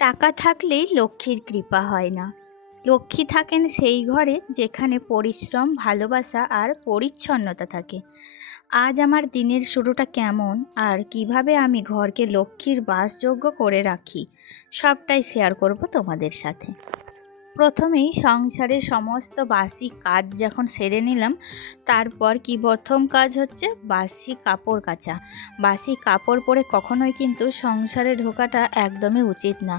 টাকা থাকলেই লক্ষ্মীর কৃপা হয় না। লক্ষ্মী থাকেন সেই ঘরে যেখানে পরিশ্রম, ভালোবাসা আর পরিচ্ছন্নতা থাকে। আজ আমার দিনের শুরুটা কেমন আর কিভাবে আমি ঘরকে লক্ষ্মীর বাসযোগ্য করে রাখি, সবটাই শেয়ার করব তোমাদের সাথে। প্রথমেই সংসারের সমস্ত বাসি কাজ যখন সেরে নিলাম, তারপর প্রথম কাজ হচ্ছে বাসি কাপড় কাচা। বাসি কাপড় পরে কখনোই কিন্তু সংসারে ঢোকাটা একদমই উচিত না,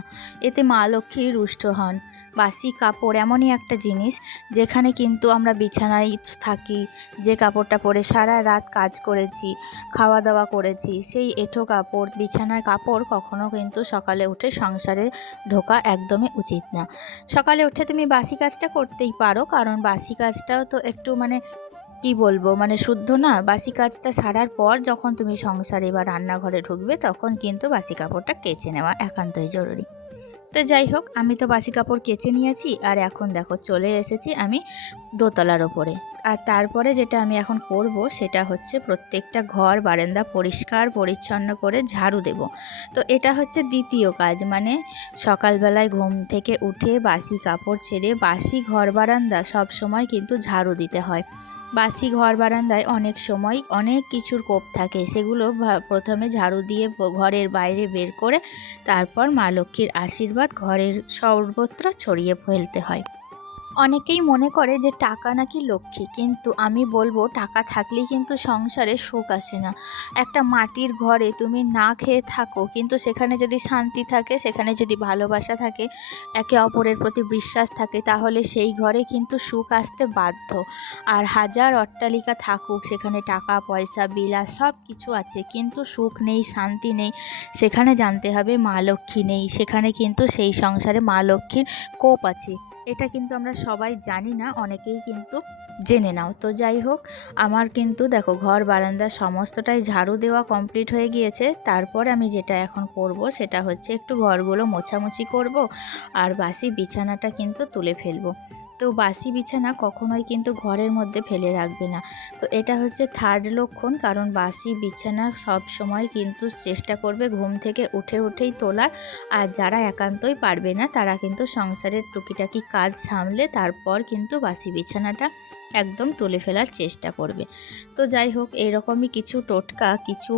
এতে মা লক্ষ্মী রুষ্ট হন। বাসি কাপড় এমনই একটা জিনিস যেখানে কিন্তু আমরা বিছানায় থাকি, যে কাপড়টা পরে সারা রাত কাজ করেছি, খাওয়া দাওয়া করেছি, সেই এঁঠো কাপড়, বিছানার কাপড় কখনো কিন্তু সকালে উঠে সংসারে ঢোকা একদমই উচিত না। সকালে উঠে তুমি বাসি কাজটা করতেই পারো, কারণ বাসি কাজটাও তো একটু কি বলবো, শুদ্ধ না। বাসি কাজটা সারার পর যখন তুমি সংসারে বা রান্নাঘরে ঢুকবে, তখন কিন্তু বাসি কাপড়টা কেচে নেওয়া একান্তই জরুরি। তো যাই হোক, আমি তো বাসি কাপড় কেচে নিয়েছি, আর এখন দেখো চলে এসেছি আমি দোতলার ওপরে। আর তারপরে যেটা আমি এখন করব সেটা হচ্ছে প্রত্যেকটা ঘর বারান্দা পরিষ্কার পরিচ্ছন্ন করে ঝাড়ু দেব। তো এটা হচ্ছে দ্বিতীয় কাজ, সকালবেলায় ঘুম থেকে উঠে বাসি কাপড় ছেড়ে বাসি ঘর বারান্দা সব সময় কিন্তু ঝাড়ু দিতে হয়। বাসি ঘর বারান্দায় অনেক সময় অনেক কিছুর কোপ থাকে, সেগুলো প্রথমে ঝাড়ু দিয়ে ঘরের বাইরে বের করে তারপর মা লক্ষ্মীর আশীর্বাদ ঘরের সর্বত্র ছড়িয়ে ফেলতে হয়। অনেকেই মনে করে যে টাকা নাকি লক্ষ্মী, কিন্তু আমি বলবো টাকা থাকলেই কিন্তু সংসারে সুখ আসে না। একটা মাটির ঘরে তুমি না খেয়ে থাকো, কিন্তু সেখানে যদি শান্তি থাকে, সেখানে যদি ভালোবাসা থাকে, একে অপরের প্রতি বিশ্বাস থাকে, তাহলে সেই ঘরে কিন্তু সুখ আসতে বাধ্য। আর হাজার অট্টালিকা থাকুক, সেখানে টাকা পয়সা বিলাস সব কিছু আছে, কিন্তু সুখ নেই, শান্তি নেই, সেখানে জানতে হবে মা লক্ষ্মী নেই, সেখানে কিন্তু সেই সংসারে মা লক্ষ্মীর কোপ আছে। এটা কিন্তু আমরা সবাই জানি না, অনেকেই কিন্তু জেনে নাও। তো যাই হোক, আমার কিন্তু দেখো ঘর বারান্দা সমস্তটাই ঝাড়ু দেওয়া কমপ্লিট হয়ে গিয়েছে। তারপর আমি যেটা এখন করব সেটা হচ্ছে একটু ঘরগুলো মোছামুছি করব, আর বাসি বিছানাটা কিন্তু তুলে ফেলবো। তো বাসি বিছানা কখনোই কিন্তু ঘরের মধ্যে ফেলে রাখবে না। তো এটা হচ্ছে থার্ড লক্ষণ, কারণ বাসি বিছানা সব সময় কিন্তু চেষ্টা করবে ঘুম থেকে উঠেই তোলার। আর যারা একান্তই পারবে না, তারা কিন্তু সংসারের টুকিটাকি কাজ সামলে তারপর কিন্তু বাসি বিছানাটা একদম তুলে ফেলার চেষ্টা করবে। তো যাই হোক, এরকমই কিছু টোটকা, কিছু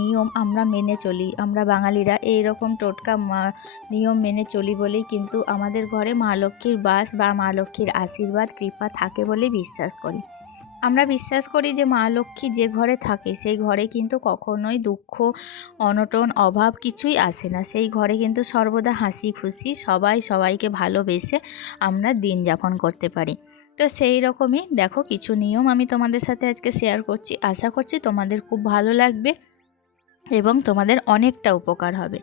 নিয়ম আমরা মেনে চলি। আমরা বাঙালিরা এইরকম টোটকা নিয়ম মেনে চলি বলেই কিন্তু আমাদের ঘরে মা লক্ষ্মীর বাস বা মা লক্ষ্মীর আশীর্বাদ কৃপা থাকে বলেই বিশ্বাস করি। আমরা বিশ্বাস করি যে মা লক্ষ্মী যে ঘরে থাকে সেই ঘরে কিন্তু কখনোই দুঃখ, অনটন, অভাব কিছুই আসে না। সেই ঘরে কিন্তু সর্বদা হাসি খুশি, সবাই সবাইকে ভালোবেসে আমরা দিন যাপন করতে পারি। তো সেই রকমই দেখো কিছু নিয়ম আমি তোমাদের সাথে আজকে শেয়ার করছি। আশা করছি তোমাদের খুব ভালো লাগবে এবং তোমাদের অনেকটা উপকার হবে।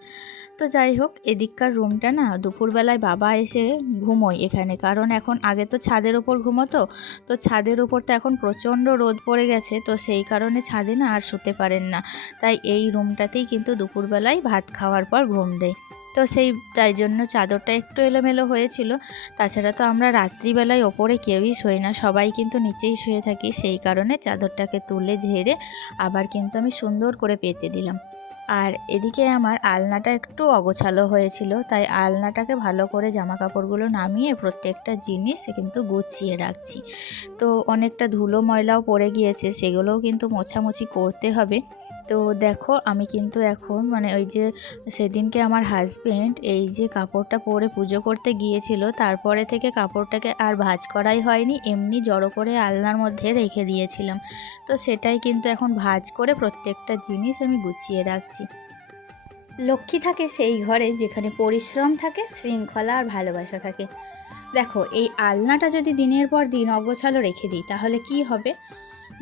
তো যাই হোক, এদিককার রুমটা না দুপুরবেলায় বাবা এসে ঘুমোয় এখানে, কারণ এখন আগে তো ছাদের ওপর ঘুমোতো, তো ছাদের ওপর তো এখন প্রচণ্ড রোদ পড়ে গেছে, তো সেই কারণে ছাদে না আর শুতে পারেন না। তাই এই রুমটাতেই কিন্তু দুপুরবেলায় ভাত খাওয়ার পর ঘুম দেয়। তো তাই জন্য চাদরটা একটু এলোমেলো হয়েছিল। তাছাড়া তো আমরা রাত্রিবেলায় ওপরে কেউই শোই না, সবাই কিন্তু নিচেই শুয়ে থাকি। সেই কারণে চাদরটাকে তুলে ঝেড়ে আবার কিন্তু আমি সুন্দর করে পেতে দিলাম। আর এদিকে আমার আলনাটা একটু অগোছালো হয়েছিল, তাই আলনাটাকে ভালো করে জামা কাপড়গুলো নামিয়ে প্রত্যেকটা জিনিস কিন্তু গুছিয়ে রাখছি। তো অনেকটা ধুলো ময়লাও পড়ে গিয়েছে, সেগুলোও কিন্তু মোছামুছি করতে হবে। তো দেখো, আমি কিন্তু এখন ওই যে সেদিনকে আমার হাজবেন্ড এই যে কাপড়টা পরে পুজো করতে গিয়েছিল, তারপরে থেকে কাপড়টাকে আর ভাঁজ করাই হয়নি, এমনি জড়ো করে আলনার মধ্যে রেখে দিয়েছিলাম। তো সেটাই কিন্তু এখন ভাঁজ করে প্রত্যেকটা জিনিস আমি গুছিয়ে রাখছি। লক্ষ্মী থাকে সেই ঘরে যেখানে পরিশ্রম থাকে, শৃঙ্খলা আর ভালোবাসা থাকে। দেখো, এই আলনাটা যদি দিনের পর দিন অগোছালো রেখে দিই, তাহলে কি হবে?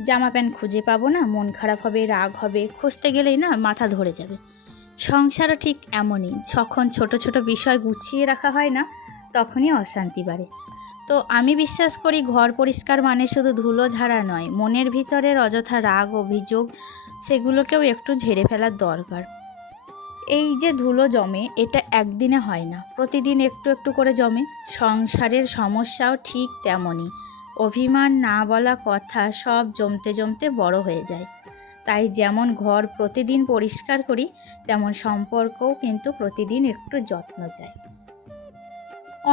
জামা প্যান্ট খুঁজে পাবো না, মন খারাপ হবে, রাগ হবে, খুঁজতে গেলেই না মাথা ধরে যাবে। সংসারও ঠিক এমনই, যখন ছোট ছোট বিষয় গুছিয়ে রাখা হয় না, তখনই অশান্তি বাড়ে। তো আমি বিশ্বাস করি ঘর পরিষ্কার মানে শুধু ধুলো ঝাড়া নয়, মনের ভিতরের অযথা রাগ অভিযোগ সেগুলোকেও একটু ঝেড়ে ফেলার দরকার। এই যে ধুলো জমে, এটা একদিনে হয় না, প্রতিদিন একটু একটু করে জমে। সংসারের সমস্যাও ঠিক তেমনই, অভিমান, না বলা কথা সব জমতে জমতে বড় হয়ে যায়। তাই যেমন ঘর প্রতিদিন পরিষ্কার করি, তেমন সম্পর্কও কিন্তু প্রতিদিন একটু যত্ন চাই।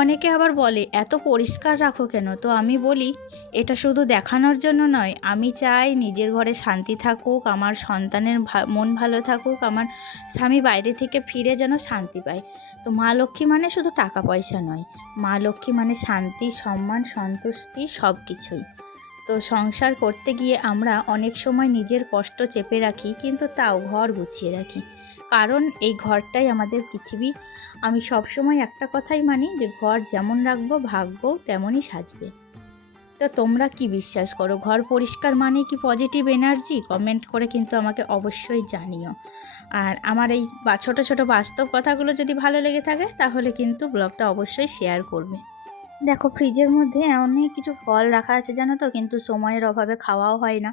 অনেকে আবার বলে এত পরিষ্কার রাখো কেন? তো আমি বলি এটা শুধু দেখানোর জন্য নয়, আমি চাই নিজের ঘরে শান্তি থাকুক, আমার সন্তানের মন ভালো থাকুক, আমার স্বামী বাইরে থেকে ফিরে যেন শান্তি পায়। তো মা লক্ষ্মী মানে শুধু টাকা পয়সা নয়, মা লক্ষ্মী মানে শান্তি, সম্মান, সন্তুষ্টি, সব কিছুই। তো সংসার করতে গিয়ে আমরা অনেক সময় নিজের কষ্ট চেপে রাখি, কিন্তু তাও ঘর গুছিয়ে রাখি, কারণ এই ঘরটাই আমাদের পৃথিবী। আমি সবসময় একটা কথাই মানি যে ঘর যেমন রাখবো ভাগ্যও তেমনই সাজবে। তো তোমরা কি বিশ্বাস করো, ঘর পরিষ্কার মানে কি পজিটিভ এনার্জি? কমেন্ট করে কিন্তু আমাকে অবশ্যই জানিও। আর আমার এই ছোটো ছোটো বাস্তব কথাগুলো যদি ভালো লেগে থাকে তাহলে কিন্তু ব্লগটা অবশ্যই শেয়ার করবে। দেখো ফ্রিজের মধ্যে অনেক কিছু ফল রাখা আছে জানো তো, কিন্তু সময়ের অভাবে খাওয়াও হয় না।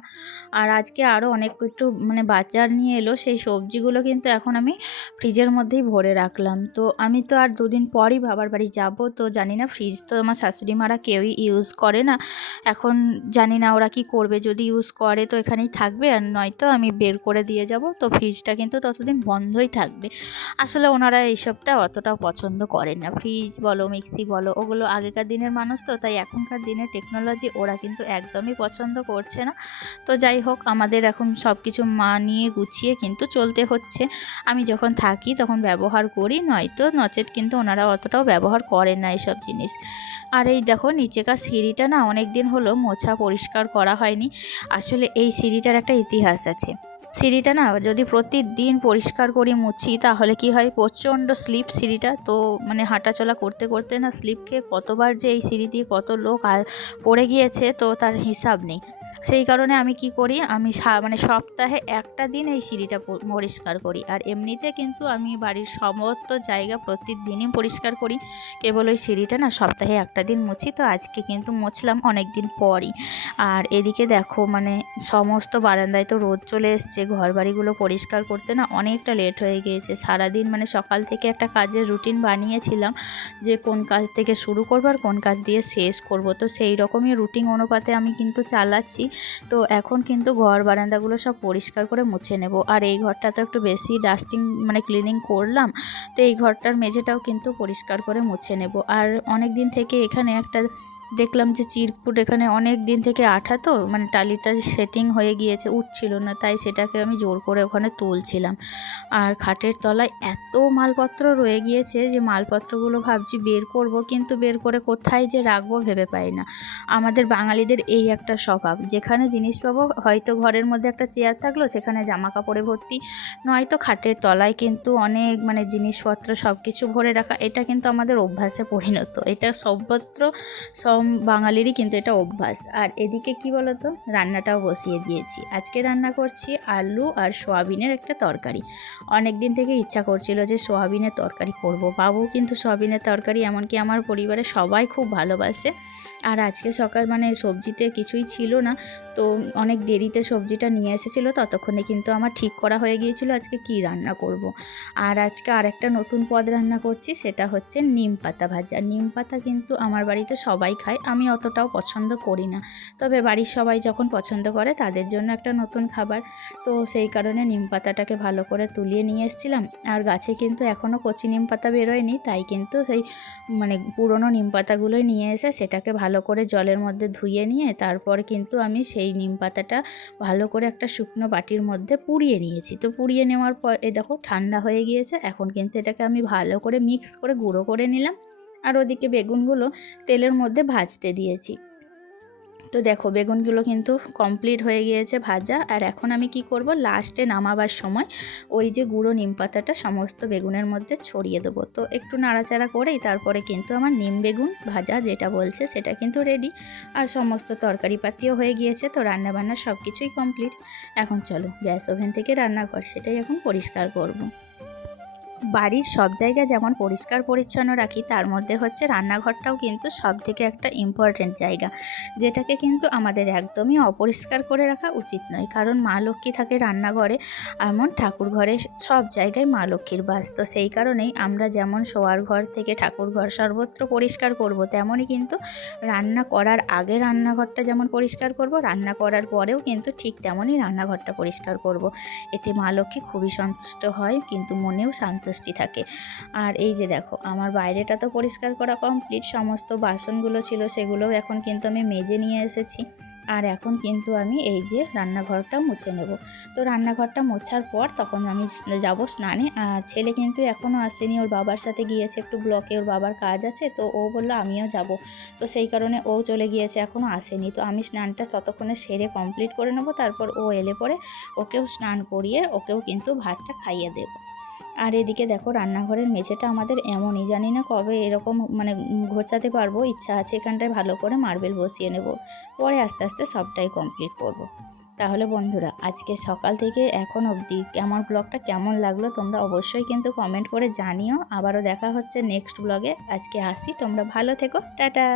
আর আজকে আরও অনেক একটু বাজার নিয়ে এলো, সেই সবজিগুলো কিন্তু এখন আমি ফ্রিজের মধ্যেই ভরে রাখলাম। তো আমি তো আর দুদিন পরই বাবার বাড়ি যাব, তো জানি না, ফ্রিজ তো আমার শাশুড়ি মারা কেউই ইউজ করে না এখন। জানি না ওরা কি করবে, যদি ইউজ করে তো এখানেই থাকবে, আর নয়তো আমি বের করে দিয়ে যাব। তো ফ্রিজটা কিন্তু ততদিন বন্ধই থাকবে। আসলে ওনারা এইসবটা অতটাও পছন্দ করেন না, ফ্রিজ বলো মিক্সি বলো, ওগুলো আগেকার দিনের মানুষ তো, তাই এখনকার দিনের টেকনোলজি ওরা কিন্তু একদমই পছন্দ করছে না। তো যাই হোক, আমাদের এখন সব কিছু মানিয়ে গুছিয়ে কিন্তু চলতে হচ্ছে। আমি যখন থাকি তখন ব্যবহার করি, নয়তো নচেত কিন্তু ওনারা অতটাও ব্যবহার করেন না এইসব জিনিস। আর এই দেখো নিচেকার সিঁড়িটা না অনেক দিন হলো মোছা পরিষ্কার করা হয়নি। আসলে এই সিঁড়িটার একটা ইতিহাস আছে। সিঁড়িটা না যদি প্রতিদিন পরিষ্কার করি মুছি তাহলে কি হয়, প্রচণ্ড স্লিপ সিঁড়িটা, তো হাঁটাচলা করতে করতে না স্লিপ খেয়ে কতবার যে এই সিঁড়ি দিয়ে কত লোক পড়ে গিয়েছে তো তার হিসাব নেই। সেই কারণে আমি কি করি, আমি সপ্তাহে একটা দিন এই সিঁড়িটা পরিষ্কার করি। আর এমনিতে কিন্তু আমি বাড়ির সমস্ত জায়গা প্রতিদিনই পরিষ্কার করি, কেবল ওই সিঁড়িটা না সপ্তাহে একটা দিন মুছি। তো আজকে কিন্তু মুছলাম অনেক দিন পরই। আর এদিকে দেখো সমস্ত বারান্দায় তো রোদ চলে এসছে, ঘর বাড়িগুলো পরিষ্কার করতে না অনেকটা লেট হয়ে গিয়েছে। সারাদিন সকাল থেকে একটা কাজের রুটিন বানিয়েছিলাম যে কোন কাজ থেকে শুরু করবো আর কোন কাজ দিয়ে শেষ করব, তো সেই রকমই রুটিন অনুপাতে আমি কিন্তু চালাচ্ছি। তো এখন কিন্তু ঘর বারান্দাগুলো সব পরিষ্কার করে মুছে নেব। আর এই ঘরটা তো একটু বেশি ডাস্টিং ক্লিনিং করলাম, তো এই ঘরটার মেঝেটাও কিন্তু পরিষ্কার করে মুছে নেব। আর অনেক দিন থেকে এখানে একটা দেখলাম যে চিরকুট, এখানে অনেক দিন থেকে আঠা, তো টালিটা সেটিং হয়ে গিয়েছে, উঠছিল না, তাই সেটাকে আমি জোর করে ওখানে তুলছিলাম। আর খাটের তলায় এত মালপত্র রয়ে গিয়েছে যে মালপত্রগুলো ভাবছি বের করব, কিন্তু বের করে কোথায় যে রাখবো ভেবে পাই না। আমাদের বাঙালিদের এই একটা স্বভাব, যেখানে জিনিস পাবো, হয়তো ঘরের মধ্যে একটা চেয়ার থাকলো সেখানে জামা কাপড়ে ভর্তি, নয়তো খাটের তলায় কিন্তু অনেক জিনিসপত্র সব কিছু ভরে রাখা। এটা কিন্তু আমাদের অভ্যাসে পরিণত, এটা সর্বত্র সব বাঙালিরই কিন্তু এটা অভ্যাস। আর এদিকে কি বলতো, রান্নাটাও বসিয়ে দিয়েছি। আজকে রান্না করছি আলু আর সোয়াবিনের একটা তরকারি। অনেক দিন থেকে ইচ্ছা করছিল যে সোয়াবিনের তরকারি করব। বাবু কিন্তু সোয়াবিনের তরকারি, এমনকি আমার পরিবারের সবাই খুব ভালোবাসে। আর আজকে সকাল সবজিতে কিছুই ছিল না, তো অনেক দেরিতে সবজিটা নিয়ে এসেছিলো, ততক্ষণে কিন্তু আমার ঠিক করা হয়ে গিয়েছিল আজকে কি রান্না করব। আর আজকে আরেকটা নতুন পদ রান্না করছি, সেটা হচ্ছে নিম পাতা ভাজা। নিম পাতা কিন্তু আমার বাড়িতে সবাই খায়, আমি অতটাও পছন্দ করি না, তবে বাড়ির সবাই যখন পছন্দ করে তাদের জন্য একটা নতুন খাবার। তো সেই কারণে নিম পাতাটাকে ভালো করে তুলিয়ে নিয়ে এসেছিলাম। আর গাছে কিন্তু এখনও কচি নিম পাতা বেরোয়নি, তাই কিন্তু সেই পুরনো নিম পাতাগুলোই নিয়ে এসে সেটাকে ভালো করে জলের মধ্যে ধুয়ে নিয়ে তারপর কিন্তু আমি সেই নিম পাতাটা ভালো করে একটা শুকনো বাটির মধ্যে পুড়িয়ে নিয়েছি। তো পুড়িয়ে নেওয়ার পর দেখো ঠান্ডা হয়ে গিয়েছে, এখন কিন্তু এটাকে আমি ভালো করে মিক্স করে গুঁড়ো করে নিলাম। আর ওদিকে বেগুনগুলো তেলের মধ্যে ভাজতে দিয়েছি। তো দেখো বেগুনগুলো কিন্তু কমপ্লিট হয়ে গিয়েছে ভাজা। আর এখন আমি কি করব, লাস্টে নামাবার সময় ওই যে গুঁড়ো নিম পাতাটা সমস্ত বেগুনের মধ্যে ছড়িয়ে দেবো। তো একটু নাড়াচাড়া করেই তারপরে কিন্তু আমার নিম বেগুন ভাজা যেটা বলছে সেটা কিন্তু রেডি। আর সমস্ত তরকারিপাতিও হয়ে গিয়েছে, তো রান্নাবান্না সব কিছুই কমপ্লিট। এখন চলো গ্যাস ওভেন থেকে রান্নাঘর, সেটাই এখন পরিষ্কার করব। বাড়ির সব জায়গা যেমন পরিষ্কার পরিচ্ছন্ন রাখি, তার মধ্যে হচ্ছে রান্নাঘরটাও কিন্তু সব থেকে একটা ইম্পর্ট্যান্ট জায়গা, যেটাকে কিন্তু আমাদের একদমই অপরিষ্কার করে রাখা উচিত নয়। কারণ মা লক্ষ্মী থাকে রান্নাঘরে, এমন ঠাকুর ঘরে সব জায়গায় মা লক্ষ্মীর বাস। তো সেই কারণেই আমরা যেমন শোয়ার ঘর থেকে ঠাকুর ঘর সর্বত্র পরিষ্কার করব, তেমনই কিন্তু রান্না করার আগে রান্নাঘরটা যেমন পরিষ্কার করব, রান্না করার পরেও কিন্তু ঠিক তেমনই রান্নাঘরটা পরিষ্কার করব। এতে মা লক্ষ্মী খুবই সন্তুষ্ট হয়, কিন্তু মনেও সন্তুষ্টি থাকে। আর এই যে দেখো, আমার বাইরেটা তো পরিষ্কার করা কমপ্লিট, সমস্ত বাসনগুলো ছিল সেগুলোও এখন কিন্তু আমি মেজে নিয়ে এসেছি। আর এখন কিন্তু আমি এই যে রান্নাঘরটা মুছে নেব। তো রান্নাঘরটা মোছার পর তখন আমি যাব স্নানে। আর ছেলে কিন্তু এখনও আসেনি, ওর বাবার সাথে গিয়েছে একটু ব্লকে, ওর বাবার কাজ আছে, তো ও বললো আমিও যাব। তো সেই কারণে ও চলে গিয়েছে, এখনও আসেনি। তো আমি স্নানটা ততক্ষণে সেরে কমপ্লিট করে নেব, তারপর ও এলে পরে ওকেও স্নান করিয়ে ওকেও কিন্তু ভাতটা খাইয়ে দেবো। আর এদিকে দেখো, রান্নাঘরের মেঝেটা আমাদের এমনই, জানি না কবে এরকম ঘোচাতে পারবো। ইচ্ছা আছে এখানটায় ভালো করে মার্বেল বসিয়ে নেব, পরে আস্তে আস্তে সবটাই কমপ্লিট করব। তাহলে বন্ধুরা, আজকে সকাল থেকে এখন অবধি আমার ব্লগটা কেমন লাগলো তোমরা অবশ্যই কিন্তু কমেন্ট করে জানিও। আবারও দেখা হচ্ছে নেক্সট ব্লগে। আজকে আসি, তোমরা ভালো থেকো, টাটা।